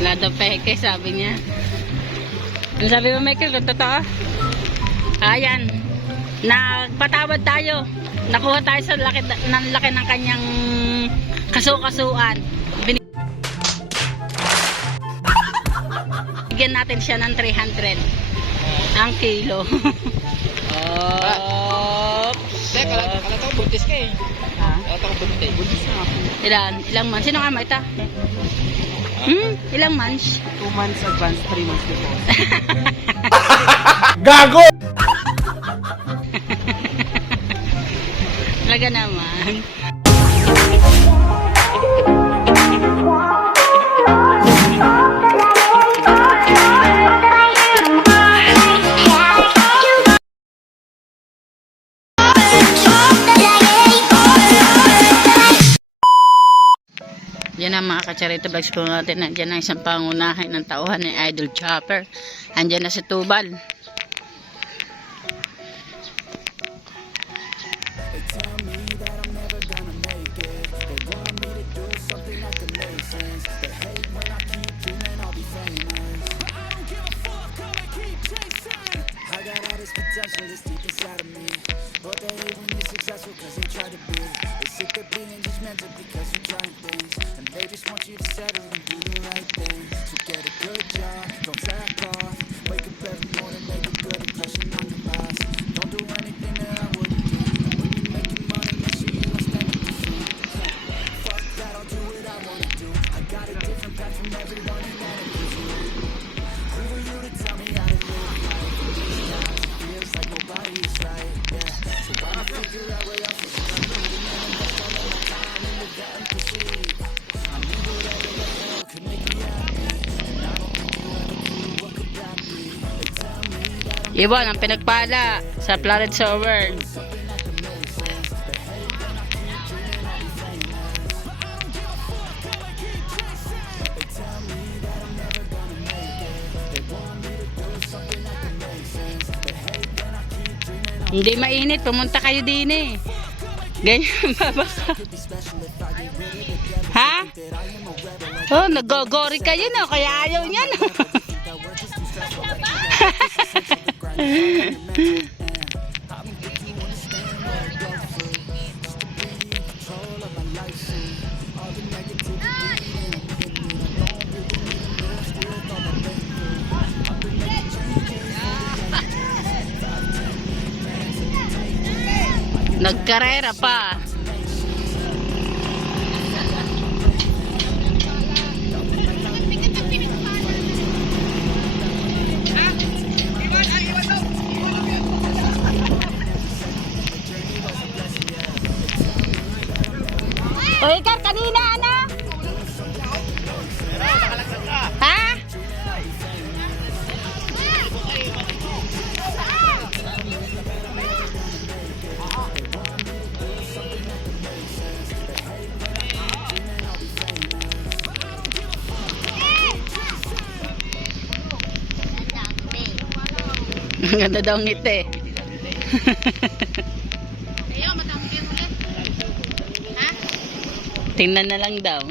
Wala daw peke, sabi niya. Ano sabi mo, Michael? Kung totoo? Ayan. Nagpatawad tayo. Nakuha tayo sa laki ng kanyang kasukasuan. Bigyan natin siya ng 300 ang kilo. Oops. Kala to buntis ka eh. Ha? Kala to buntis. Buntis na ako. Ilang months? Sino nga ita? Ilang months? 2 months advance, 3 months before. Gago! Talaga naman. Yan ang mga kacharito vlogs po natin. Nandiyan na isang pangunahin ng tauhan ni Idol Chopper. Andiyan na si Tubal. They just want you to settle and do the right thing. So get a good job, don't slack off. Wake up every morning, make a good impression on your boss. Don't do anything that I wouldn't do. And when you're making money, make sure you don't spend it too soon. Fuck that, I'll do what I wanna do. I got a different path from everyone and that includes you. Who are you to tell me how to live life? In these times, it feels like nobody is right, yeah. So I'ma figure out what else is I'm moving and invest all of my time into that and proceed. Iwan ang pinagpala sa Planet Sower. Hindi mainit, pumunta kayo din eh. Ganyan ba baka? Ha? Oh, nag-gogori kayo no, kaya ayaw niya no. Nagkarera pa. O ikaw kanina ano? Ha? Ang ganda daw ngiti. Tingnan na lang daw.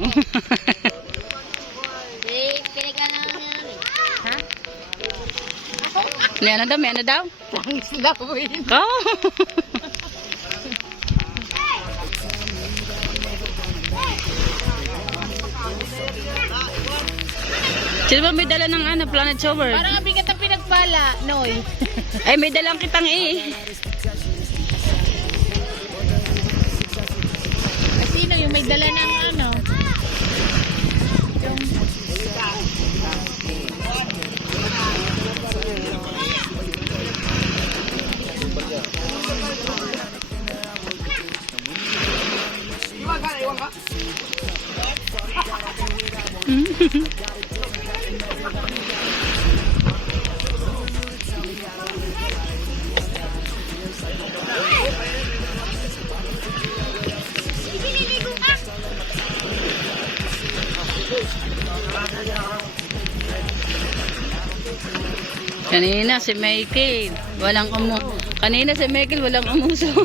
Ha? May ano daw? May ano daw? Langis daw yun. Oh. Sino ba may dala ng ano, Planet Shower? Parang ang bigat ang pinagpala, Noy. Ay, may dalang kitang eh. Sino yung may dala ng ano? Yung... Kanina si Michael, kanina si Michael walang umuso.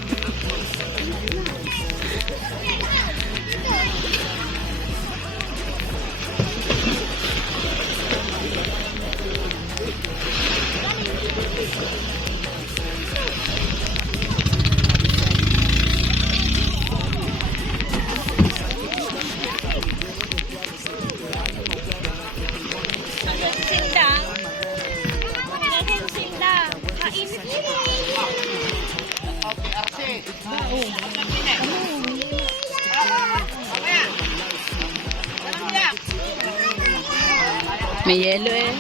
May yelo eh.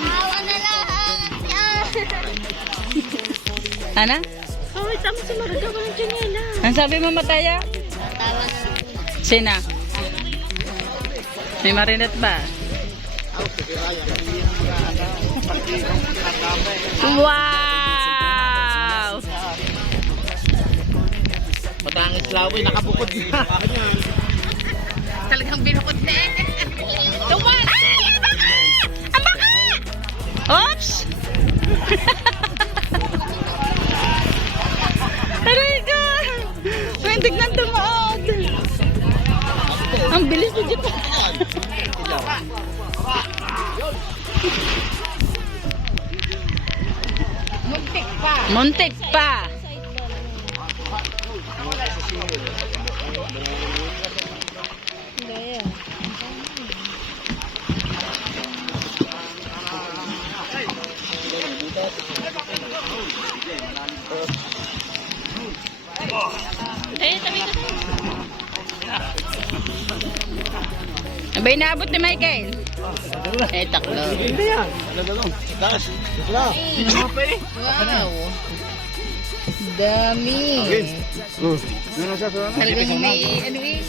Ana? Oh, tama sa Marga ko ng Janela. Ang sabi mo, Mataya? Sina? May marinate ba? Wow! Matangis lawi, nakabukod na. Talagang binukod na eh. Tumas! Ay! Ang baka! Ang baka! Oops! Aray ka! Mendig nang tumaod! Ang bilis na dito! Muntik pa. Muntik pa! Abay, naabot ni Michael. Eh, taklo. Hindi yan. Lagalong. Taas. Wala. Wow. Dami. Talagang may ano eh.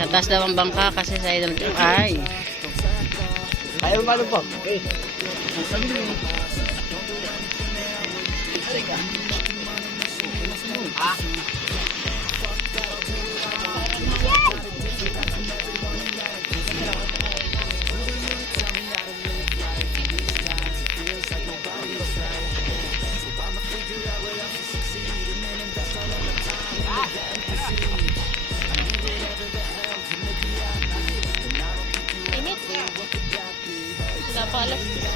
Tatas daw ang bangka kasi sa idol. Ay. Ayaw mo malong po. Init. Wala pa alas 10.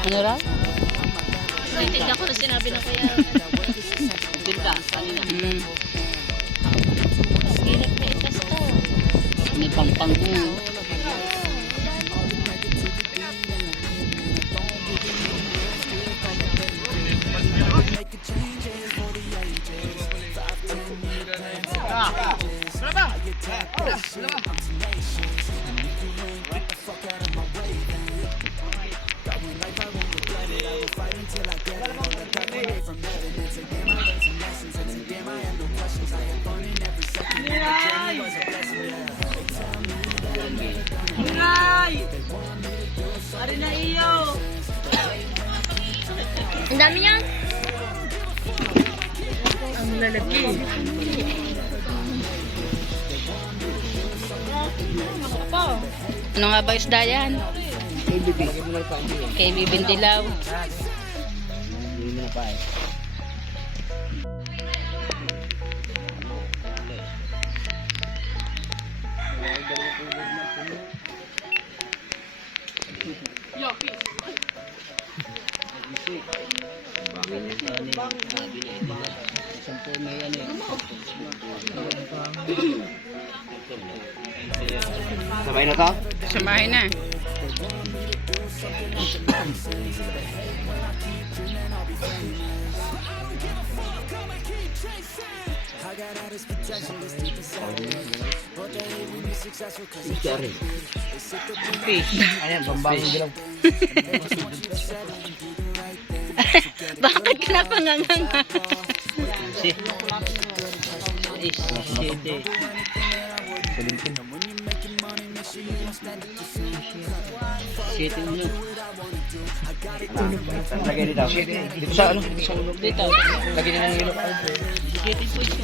Ano raw? Naiintindihan ko na sinabi na kuya. Tinta. Kanina. Hirap na itas to. May pangpang ko. Ang dami niya. Ang lalaki. Ano nga ba isda yan? Kay Bibin Dilaw. Sabay na to? Samahin na. Fish. Ayan, bambang dilaw. Bakit ka napanganganga? Si. Siyete. Siyete nyo. Lagay dito. Dito sa ano? Dito sa ulo. Dito. Lagay nyo ng ilok. Siyete po ito.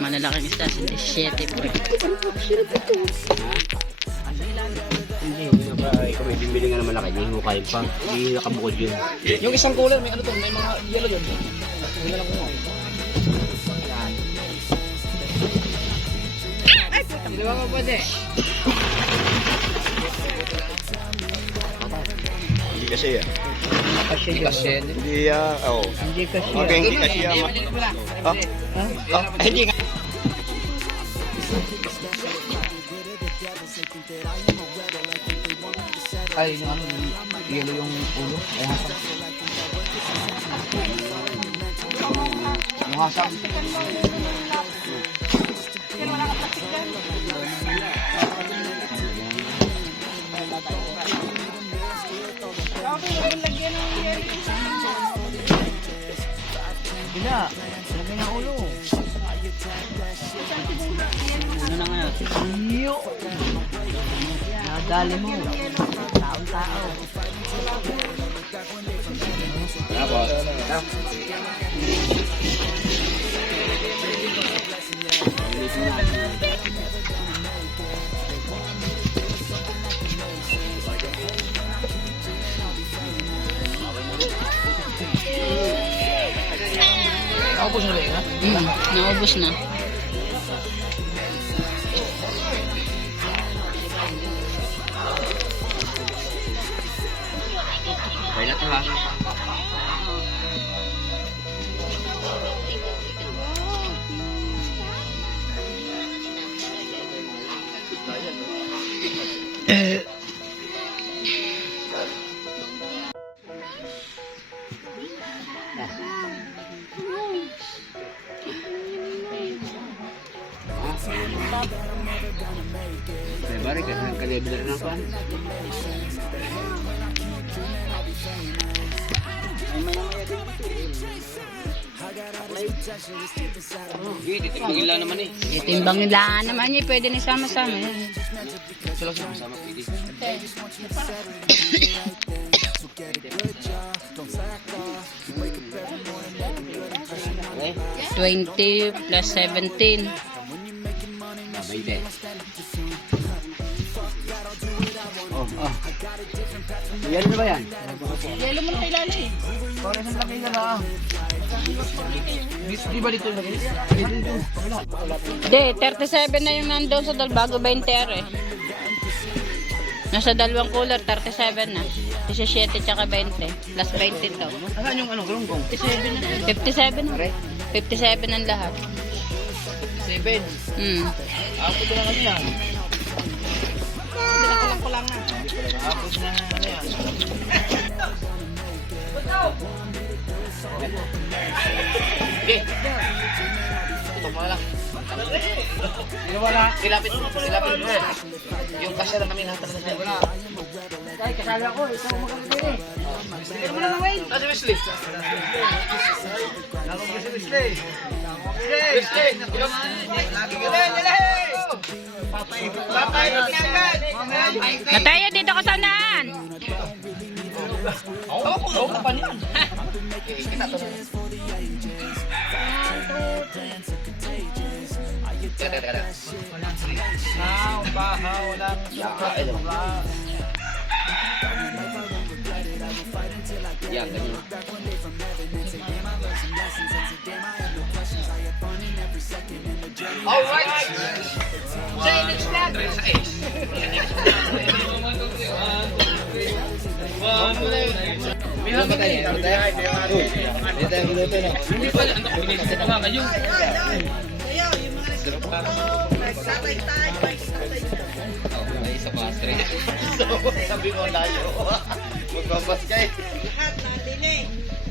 Malalaking isda. 7 po. Hindi ba ikaw may bibili nga naman malaki, hindi mo kain pa. Hindi nakabukod yun. Yung isang kulay, may ano to, may mga yellow yun. Hindi na lang ko. Hindi ba pwede? Hindi kasi yan. Hindi kasi. Hindi yan. Oo. Hindi kasi. Okay, hindi kasi yan. Hindi nga. Ay, yung ano, yellow yung ulo. Ay, hasang. Yung hasang. Bila, lagay ng ulo. Ano na nga? Iyo! Nadali mo. Taong-tao. Naubos na rin, ha? Naubos na. Kaya na ito, ha? Bari ka, nagka-level na pa. Titimbangin lang naman eh. Itimbangin lang naman niya. Pwede na sama-sama yan. Sila sama pwede. 20 plus 17. 20. Oh. Yan na ba yan? Yelo mo na kay Lala eh. Parang isang laki na lang. Di ba dito lagi? Hindi, 37 na yung nandoon sa bago 20 eh. Nasa dalawang cooler, 37 na. 17 tsaka 20. Plus 20 to. Saan yung ano, galunggong? 57 na. 57 ang lahat. 7. Ako ko lang ano yan. Ko lang na. Tapos na ano yan. Okay. Ito pa lang. Sino wala? Silapit mo. Yung kasya na namin natin na wala. Ay, kasali ako. Ikaw magaling eh. Sino mo na lang, Wayne? Si Wesley. Lalo ko si Wesley. Wesley! Papay! Nataya, dito ka sanaan. Oo, kapan yan. Teka. Walang yan, ganyan. Alright! Say next vlog! Ano ba tayo? Dito yung luto na. Hindi pa lang. Binigyan ko nga kayo. Ay, isa pa, straight. Sabi ko tayo. Magbabas kayo. Lahat na dili.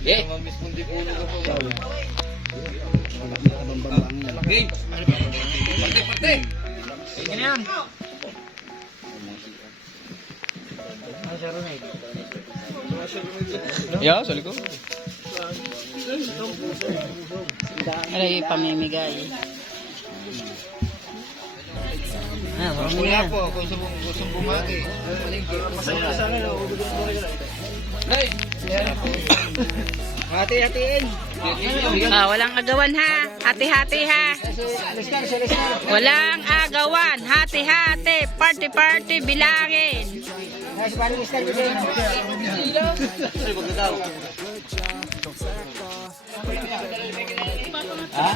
Eh. Mamis kung di puno ko pa. Game. Pati. Ganyan yan. Yeah, sa likod. Ano yung pamimigay? Wala po, kung bumagi. Pasaya sa akin, Nay! Hati-hatiin. Walang agawan ha. Hati-hati ha. Walang agawan. Hati-hati. Party-party. Bilangin. Ha?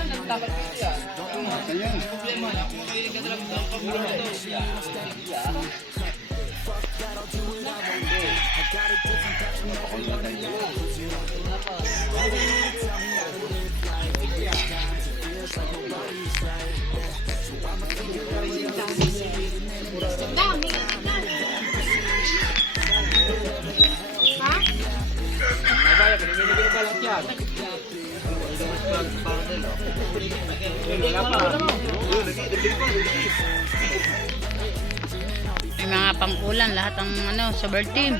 May mga pang-ulan, lahat ng ano, super team.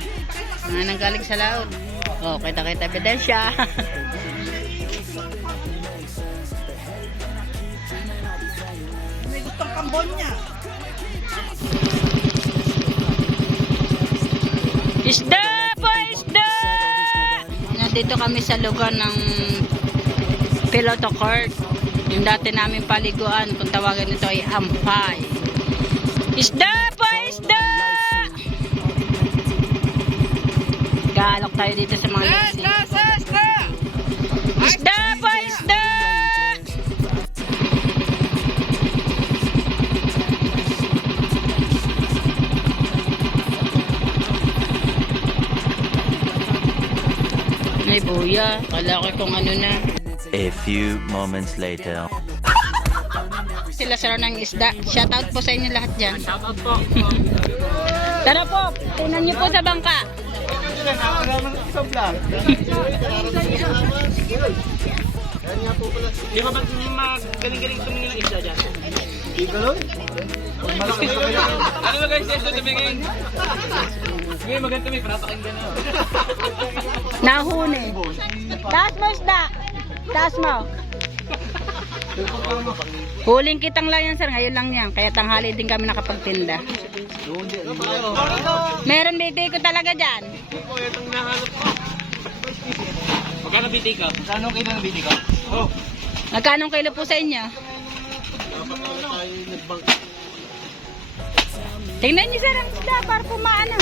Mga nanggaling sa laot. Oh, kita-kita ebidensya. May gustong kambon niya. Isda po, isda! Nandito kami sa lugar ng Piloto Court. Yung dati namin paliguan, kung tawagan nito ay Ampay. Isda po, isda! Galok tayo dito sa mga isda! Isda po, isda! Ay, buya. Kala ko kung ano na. A few moments later. Sila sila ng isda. Shoutout po sa inyo lahat dyan. Shoutout po. Tara po, tingnan niyo po sa bangka. Di ba ba't magaling-galing tumingin ng isda dyan? Ano ba guys, ito tumingin? Ngayon maganda may pinapakinggan na. Nahuni. Taas mo isda. Taas mo. Huling kitang lang yan sir. Ngayon lang yan. Kaya tanghali din kami nakapagtinda. Meron biti ko talaga dyan. Magkano biti ka? Magkano kayo ng biti ka? Oh. Magkano kilo po sa inyo? Tingnan niyo sir ang isda para pumaano.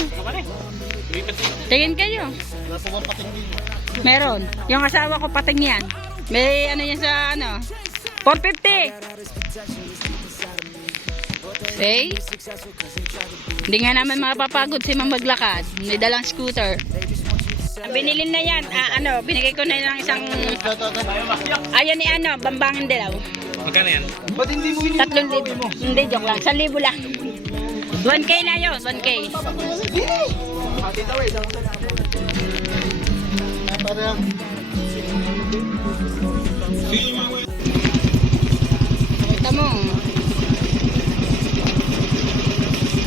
Tingin kayo. Meron. Yung asawa ko pating yan. May ano yan sa ano. 450. Okay? Hindi nga naman mapapagod si Ma'am maglakad. May dalang scooter. Binilin na yan. Binigay ko na ng isang ayan ni Bambangin Dilaw. Magkano yan? 3,000. Hindi, joke lang. 1,000 lang. 1K na yun. 1K. Kita mo.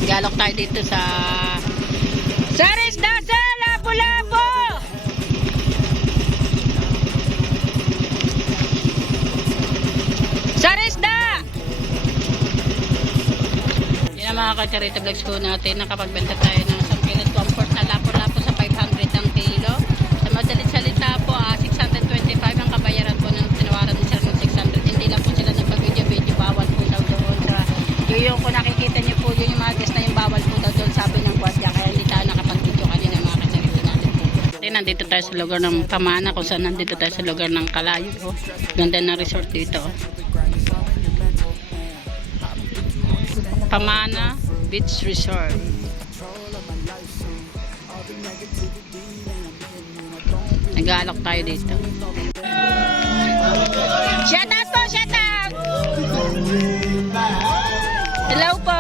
Galok tayo dito sa Saris Dasa, Lapu-Lapu. Sarisda! Yan ang mga kacharita vlogs ko natin. Nakapagbenta tayo ng 1 kilo comfort na lapo-lapo sa 500 ang kilo. Sa madalit salita po, 625 ang kabayaran po ng tinawaran ni sir ng 600. Hindi lang po sila nagpag-video, bawal po daw doon. Yung kung nakikita niyo po yun yung mga guest na yung bawal po daw doon, sabi ng guardia. Kaya hindi tayo nakapag-video kanina mga kacharita natin po. Nandito tayo sa lugar ng Pamana, kung saan nandito tayo sa lugar ng Kalayo. Oh. Ganda ng resort dito. Pamana Beach Resort. Nag-aalok tayo dito. Shout out po! Shout out! Hello po!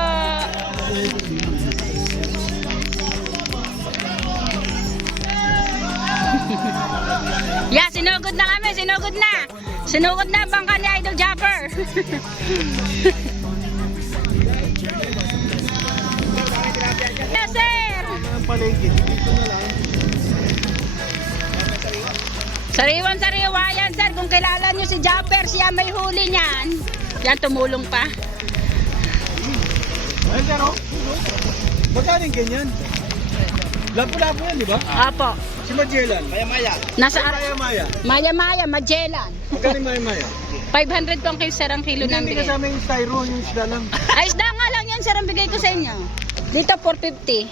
Yeah, sinugod na kami! Sinugod na! Sinugod na ang bangka ni Idol Japper! Yes, sir! Sariwan-sariwa yan, sir. Kung kilala nyo si Japper, siya may huli niyan. Yan, tumulong pa. Ay, pero, magkano yung ganyan? Lapu-lapu yan, di ba? Apo. Si Magellan. Maya-maya. Nasa Maya-maya. Maya-maya, Magellan. Magkano yung maya-maya? 500 po ang kayo, sir, ang kilo ng Hindi bigay. kasama yung styro, yung isda lang. Ay, isda nga lang yan, sir, ang bigay ko sa inyo. Dito, 450.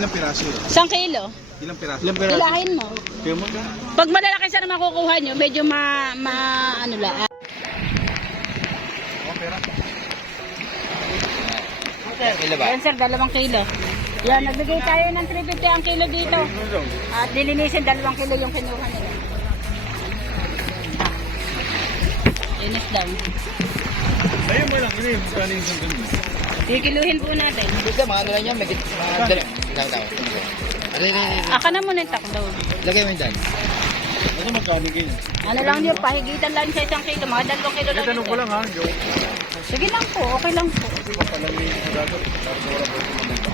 Ilang piraso yun? 1 kilo. Ilang piraso? Ilang piraso? Ilahin mo. Kaya mo ka? Pag malalaki, sir, na makukuha nyo, medyo ano lang. Kilo ba? Yan sir, 2 kilo. Yan, nagbigay tayo ng 350 ang kilo dito. At dilinisin, 2 kilo yung kinuha nila. Linis daw. Ayun mo lang, ini. Kano yung sandun mo? Kikiluhin po natin. Dito, mga ano lang yan. Mga dali. Ikaw. Aka na muna yung takdaw. Lagay mo yung dyan. Ano magkano ganyan? Ano lang yun, pahigitan lang sa 1 kilo. Mga 2 kilo lang. Tanong ko lang ha, joke. Sige lang po, okay lang po. Kasi pa pala may gagawin. Para wala po ito mamita.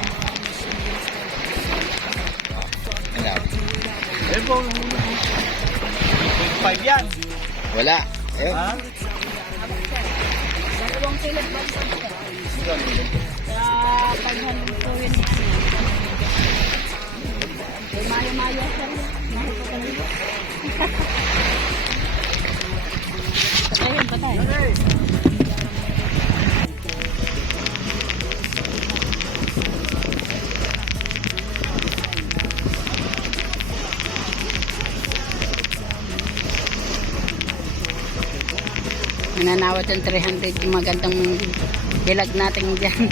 Ayun po, 25 yan. Wala. Ayun. Ha? 2 kilo ba? Kaya 500 po yun yan. Mayo-mayo sir. Mahal po talaga. Ayun, patay. Nananawat yung 300 yung magandang bilag natin dyan.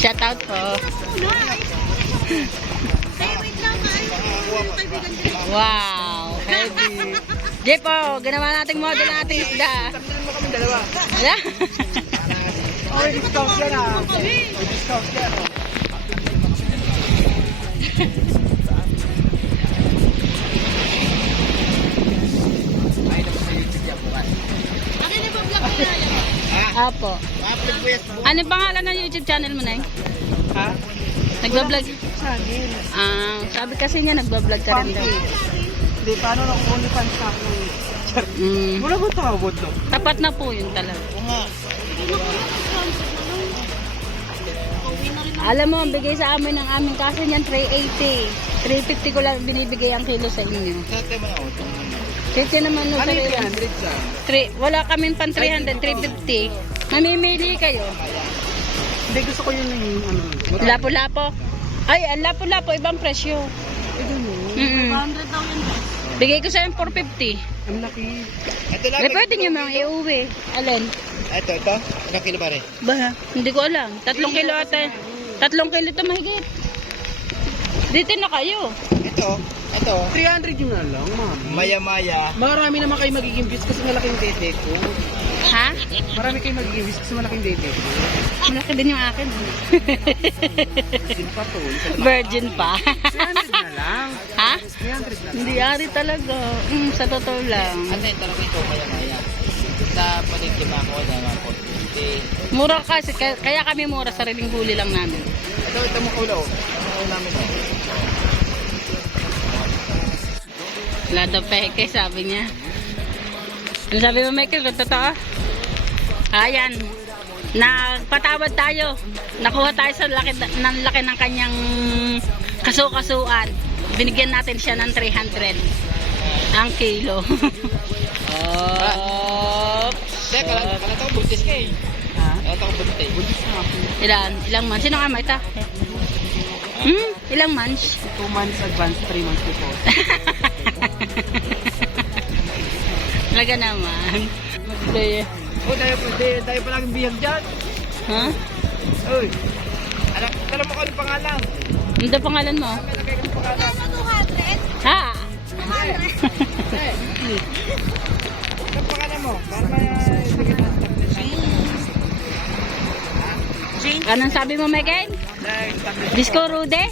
Shout out po. Wow. Heavy. Jepo, ginawa nating model nating isda. Wala? Oh, discount yan ha. Discount yan ha. Apo. Ano pangalan ng YouTube channel mo na yun? Ha? Nagbablog? Sabi kasi niya nagbablog ka rin daw. Hindi, paano na kung OnlyFans na ako? Wala ba ito kabot no? Tapat na po yun talaga. Alam mo, ang bigay sa amin ng aming kaso niyan 380. 350 ko lang binibigay ang kilo sa inyo. Kasi naman no, Ano sa yung 300 sa? wala kaming pan 300, 350. Mamimili kayo. Hindi, gusto ko yun yung ano. Lapo-lapo. Ay, ang lapo-lapo, ibang presyo. Mm-mm. 100 daw yun. Bigay ko sa 450. Ang laki. Ito lang. Eh, pwede nyo mga iuwi. Alin? Ito. Ilang kilo ba rin? Ba? Hindi ko alam. 3 kilo ata. 3 kilo ito mahigit. Dito na kayo. Ito. 300 yun na lang, ma'am. Maya-maya. Marami naman kayo magiging views kasi malaking dete ko. Ha? Marami kayo magiging views kasi malaking dete ko. Malaki din yung akin. Virgin pa to. Virgin pa. 300 na lang. Ha? 300 na lang. Hindi ari talaga. Sa totoo lang. Ano yung talaga ito? Maya-maya. Sa paligid na ako na mga 450. Mura kasi. Kaya kami mura. Sariling huli lang namin. Ito mo ulo. Ito namin o. Wala daw peke, sabi niya. Ano sabi mo, Michael? Kung totoo? Ayan. Nagpatawad tayo. Nakuha tayo sa laki ng kanyang kasukasuan. Binigyan natin siya ng 300 ang kilo. Teka, kala ito buntis ka eh. Kala ito buntis. Ilang months? Sino nga ita? Ilang months? 2 months advance, 3 months before. Talaga naman. Oh, tayo pa laging bihag dyan. Ha? Uy. Alam mo ko anong pangalan? Ano pangalan mo? Nalagay ka ng pangalan. Ha? Anong pangalan mo? Para may Anong sabi mo, Michael? Disco Rude?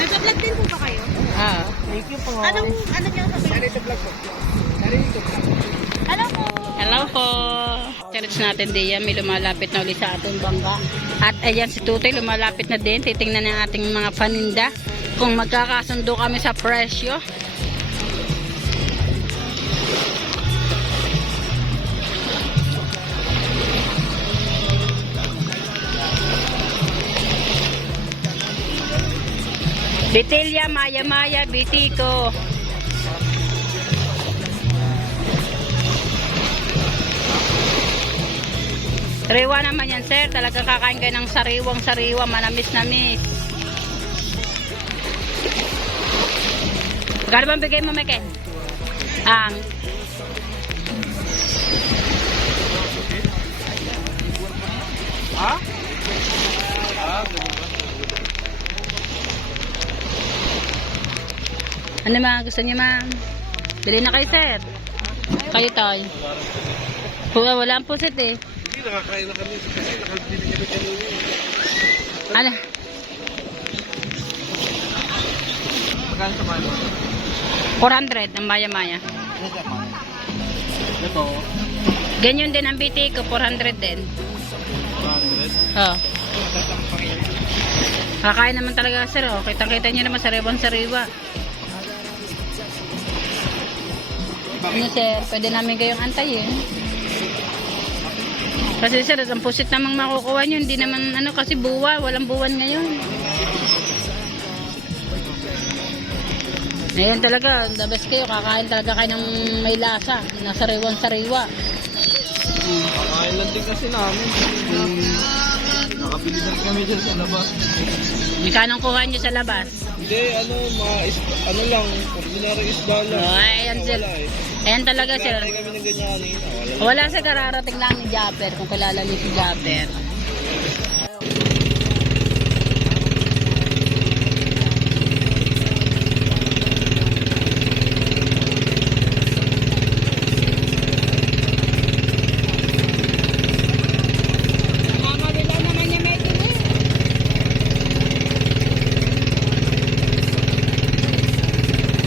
Nag-vlog din po ba kayo? Ah. Thank you po. Ano niyo sabihin? Narito vlog ko. Narito vlog. Hello po. Hello po. Church natin diyan, may lumalapit na ulit sa ating bangka. At ayan si Tutoy lumalapit na din. Titingnan ng ating mga paninda kung magkakasundo kami sa presyo. Bitilya, maya-maya, bitiko. Sariwa naman yan, sir. Talagang kakain kayo ng sariwang-sariwa, manamis-namis. Magkano bang bigay mo, Michael? Ang Ha? ano mga gusto niyo, ma'am? Bili na kayo, sir. Kayo, Toy. Wala ang pusit eh. Hindi, nakakain na kami kasi nakabili kami kanina. Ano? Magkano sa malo? 400 ang maya-maya. Ito, Ganyan din ang BT ko, 400 din. 100. Oh. Kakain naman talaga, sir. Oh. Kitang-kita nyo naman, sariwan-sariwa. Ano, sir? Pwede namin kayong antayin. Kasi, sir, ang pusit namang makukuha nyo. Hindi naman, ano, kasi buwa. Walang buwan ngayon. Ngayon talaga, the best kayo. Kakain talaga kayo ng may lasa. Na sariwan-sariwa. Kakain lang din kasi namin. Nakabili na kami dyan sa labas. Magkano kuha nyo sa labas? Hindi, ano lang, ordinary isda lang. Oh, ayan, sir. Wala eh. Ayan talaga, sir. Kakain kami ng ganyan kanina. Wala sa kararating lang ni Japper, kung kilala niyo si Japper.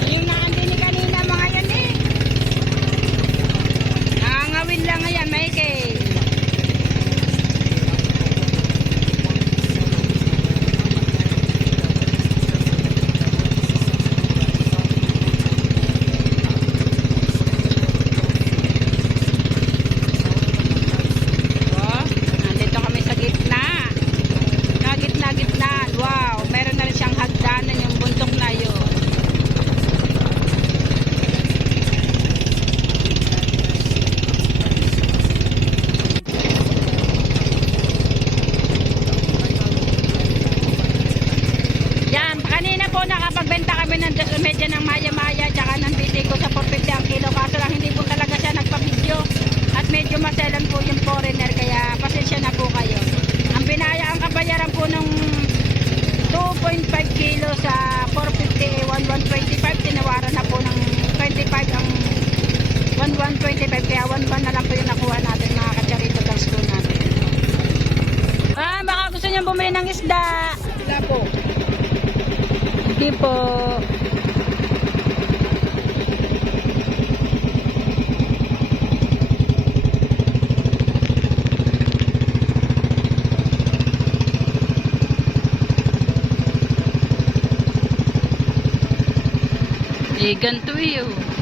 Yung naandin ni kanina mga yan eh. Nangangawin lang ngayon, Michael. Oh, nandito kami sa gitna. Gitna. Wow, meron na rin siyang hagdanan yung bundok na yun. Yan, kanina po nakapagbenta kami ng medya ng maya-maya tsaka ng BT ko sa 450 ang kilo. Kaso lang hindi po talaga siya nagpa-video. At medyo maselan po yung foreigner kaya pasensya na po kayo. Ang binaya ang kabayaran po nung 2.5 kilo sa 450 1125. Tinawaran na po ng 25 ang 1125 kaya 11 na lang po yung nakuha natin mga kacharito dogs po natin. Baka gusto niyo bumili ng isda. Wala po. Hindi po. Ganito eh. Oh.